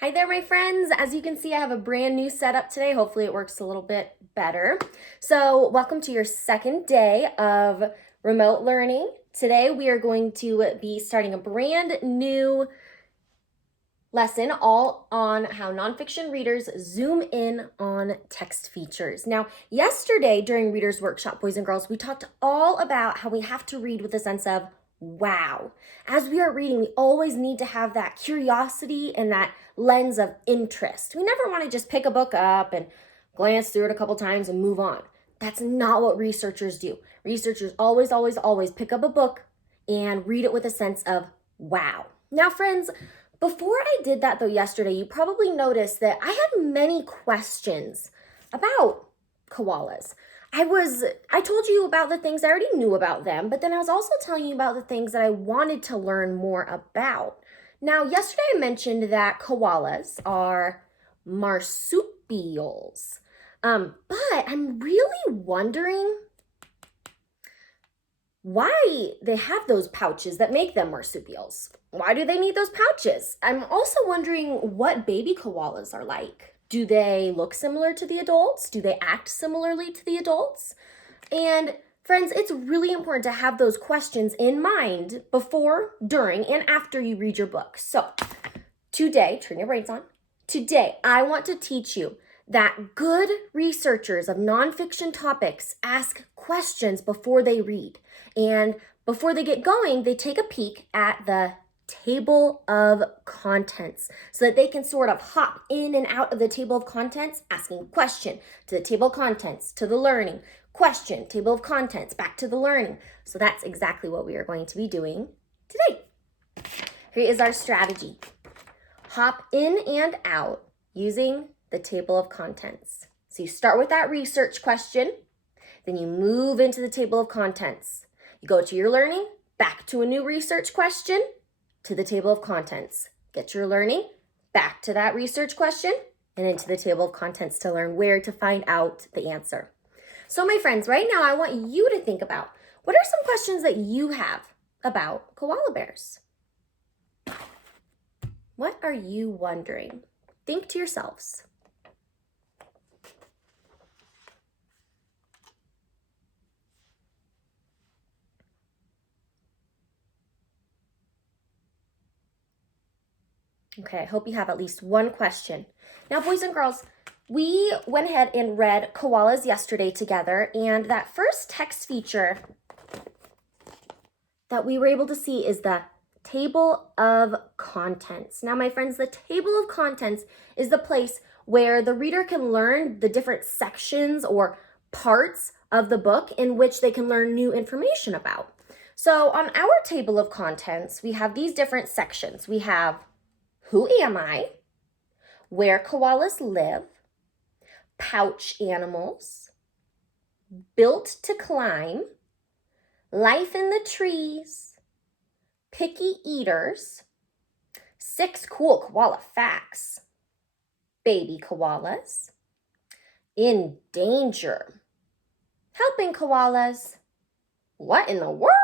Hi there, my friends. As you can see, I have a brand new setup today. Hopefully it works a little bit better. So welcome to your second day of remote learning. Today we are going to be starting a brand new lesson all on how nonfiction readers zoom in on text features. Now, yesterday during Reader's Workshop, boys and girls, we talked all about how we have to read with a sense of wow. As we are reading, we always need to have that curiosity and that lens of interest. We never want to just pick a book up and glance through it a couple times and move on. That's not what researchers do. Researchers always pick up a book and read it with a sense of wow. Now, friends, before I did that though yesterday, you probably noticed that I had many questions about koalas. I told you about the things I already knew about them, but then I was also telling you about the things that I wanted to learn more about. Now, yesterday I mentioned that koalas are marsupials. But I'm really wondering why they have those pouches that make them marsupials. Why do they need those pouches? I'm also wondering what baby koalas are like. Do they look similar to the adults? Do they act similarly to the adults? And friends, it's really important to have those questions in mind before, during, and after you read your book. So today, turn your brains on. Today, I want to teach you that good researchers of nonfiction topics ask questions before they read. And before they get going, they take a peek at the table of contents so that they can sort of hop in and out of the table of contents, asking question to the table of contents, to the learning, question, table of contents, back to the learning. So that's exactly what we are going to be doing today. Here is our strategy. Hop in and out using the table of contents. So you start with that research question, then you move into the table of contents. You go to your learning, back to a new research question, to the table of contents. Get your learning, back to that research question, and into the table of contents to learn where to find out the answer. So my friends, right now I want you to think about what are some questions that you have about koala bears? What are you wondering? Think to yourselves. Okay, I hope you have at least one question. Now, boys and girls, we went ahead and read koalas yesterday together, and that first text feature that we were able to see is the table of contents. Now, my friends, the table of contents is the place where the reader can learn the different sections or parts of the book in which they can learn new information about. So on our table of contents, we have these different sections. We have who am I, where koalas live, pouch animals, built to climb, life in the trees, picky eaters, 6 cool koala facts, baby koalas, in danger, helping koalas, what in the world,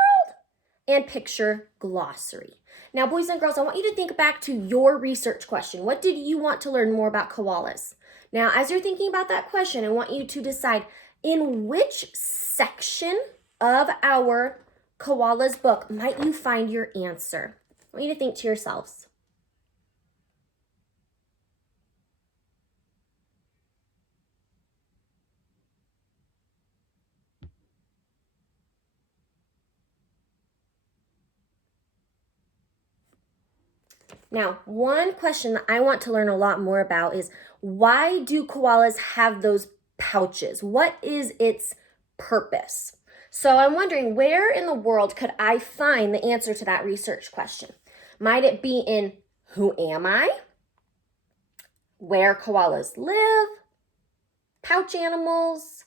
and picture glossary. Now, boys and girls, I want you to think back to your research question. What did you want to learn more about koalas? Now, as you're thinking about that question, I want you to decide in which section of our koalas book might you find your answer. I want you to think to yourselves. Now, one question that I want to learn a lot more about is why do koalas have those pouches? What is its purpose? So I'm wondering where in the world could I find the answer to that research question? Might it be in who am I? Where koalas live? Pouch animals?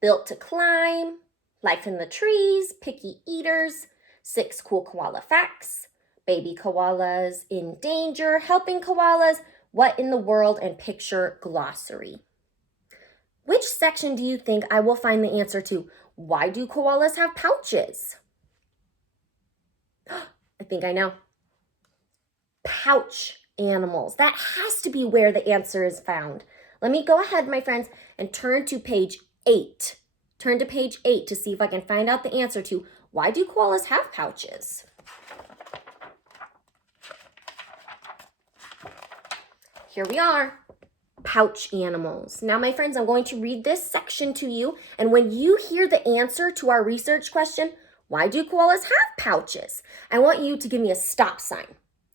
Built to climb? Life in the trees? Picky eaters? 6 cool koala facts? Baby koalas in danger, helping koalas, what in the world, and picture glossary. Which section do you think I will find the answer to? Why do koalas have pouches? I think I know. Pouch animals. That has to be where the answer is found. Let me go ahead, my friends, and turn to page 8. Turn to page 8 to see if I can find out the answer to why do koalas have pouches? Here we are. Pouch animals. Now, my friends, I'm going to read this section to you, and when you hear the answer to our research question, why do koalas have pouches? I want you to give me a stop sign.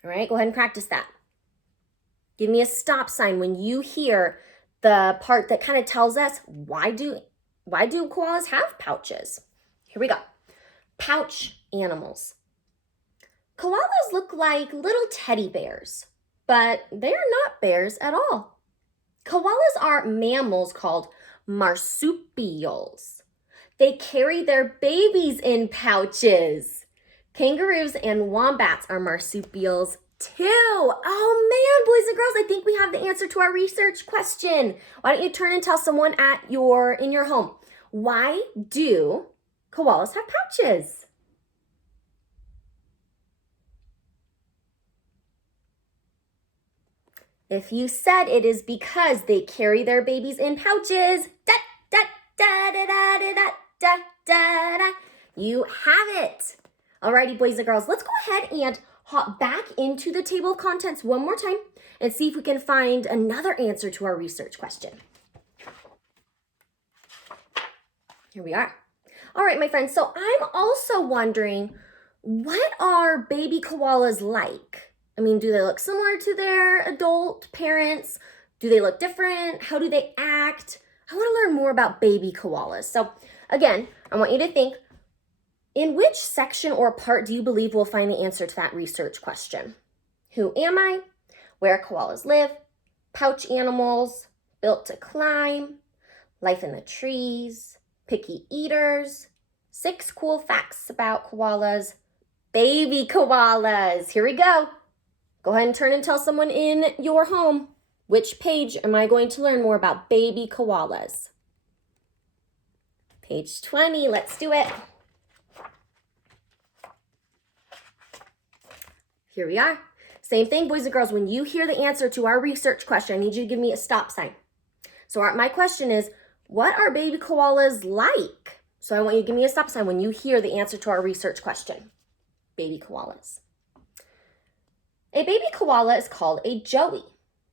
All right, go ahead and practice that. Give me a stop sign when you hear the part that kind of tells us why do koalas have pouches? Here we go. Pouch animals. Koalas look like little teddy bears, but they're not bears at all. Koalas are mammals called marsupials. They carry their babies in pouches. Kangaroos and wombats are marsupials too. Oh man, boys and girls, I think we have the answer to our research question. Why don't you turn and tell someone in your home, why do koalas have pouches? If you said it is because they carry their babies in pouches, da da da da da da da da da da, you have it. Alrighty, boys and girls, let's go ahead and hop back into the table of contents one more time and see if we can find another answer to our research question. Here we are. All right, my friends, so I'm also wondering, what are baby koalas like? I mean, do they look similar to their adult parents? Do they look different? How do they act? I want to learn more about baby koalas. So again, I want you to think, in which section or part do you believe we'll find the answer to that research question? Who am I? Where koalas live? Pouch animals? Built to climb? Life in the trees? Picky eaters? 6 cool facts about koalas? Baby koalas. Here we go. Go ahead and turn and tell someone in your home, which page am I going to learn more about baby koalas? Page 20, let's do it. Here we are. Same thing, boys and girls, when you hear the answer to our research question, I need you to give me a stop sign. So my question is, what are baby koalas like? So I want you to give me a stop sign when you hear the answer to our research question. Baby koalas. A baby koala is called a joey.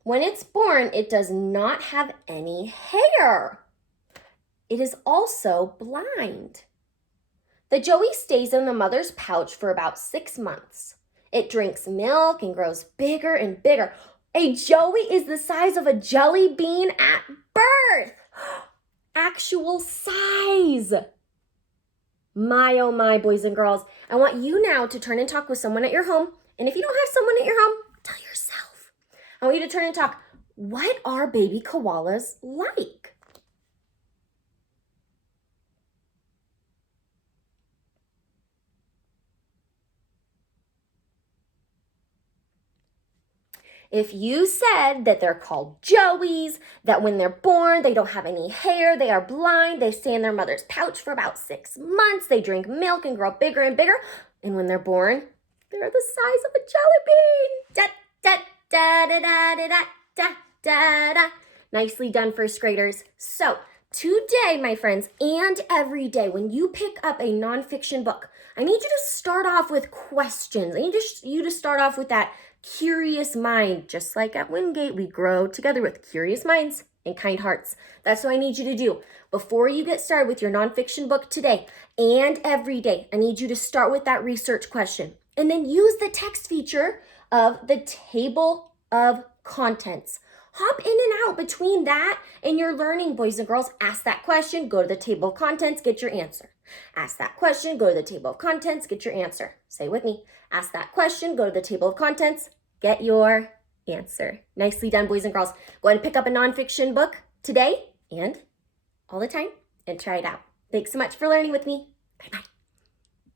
When it's born, it does not have any hair. It is also blind. The joey stays in the mother's pouch for about 6 months. It drinks milk and grows bigger and bigger. A joey is the size of a jelly bean at birth. Actual size. My, oh my, boys and girls. I want you now to turn and talk with someone at your home. And if you don't have someone at your home, tell yourself. I want you to turn and talk. What are baby koalas like? If you said that they're called joeys, that when they're born, they don't have any hair, they are blind, they stay in their mother's pouch for about 6 months, they drink milk and grow bigger and bigger, and when they're born, they're the size of a jelly bean. Da, da, da, da, da, da, da, da, da. Nicely done, first graders. So today, my friends, and every day, when you pick up a nonfiction book, I need you to start off with questions. I need you to start off with that curious mind. Just like at Wingate, we grow together with curious minds and kind hearts. That's what I need you to do. Before you get started with your nonfiction book today and every day, I need you to start with that research question and then use the text feature of the table of contents. Hop in and out between that and your learning, boys and girls. Ask that question, go to the table of contents, get your answer. Ask that question, go to the table of contents, get your answer. Say it with me. Ask that question, go to the table of contents, get your answer. Nicely done, boys and girls. Go ahead and pick up a nonfiction book today and all the time and try it out. Thanks so much for learning with me. Bye-bye.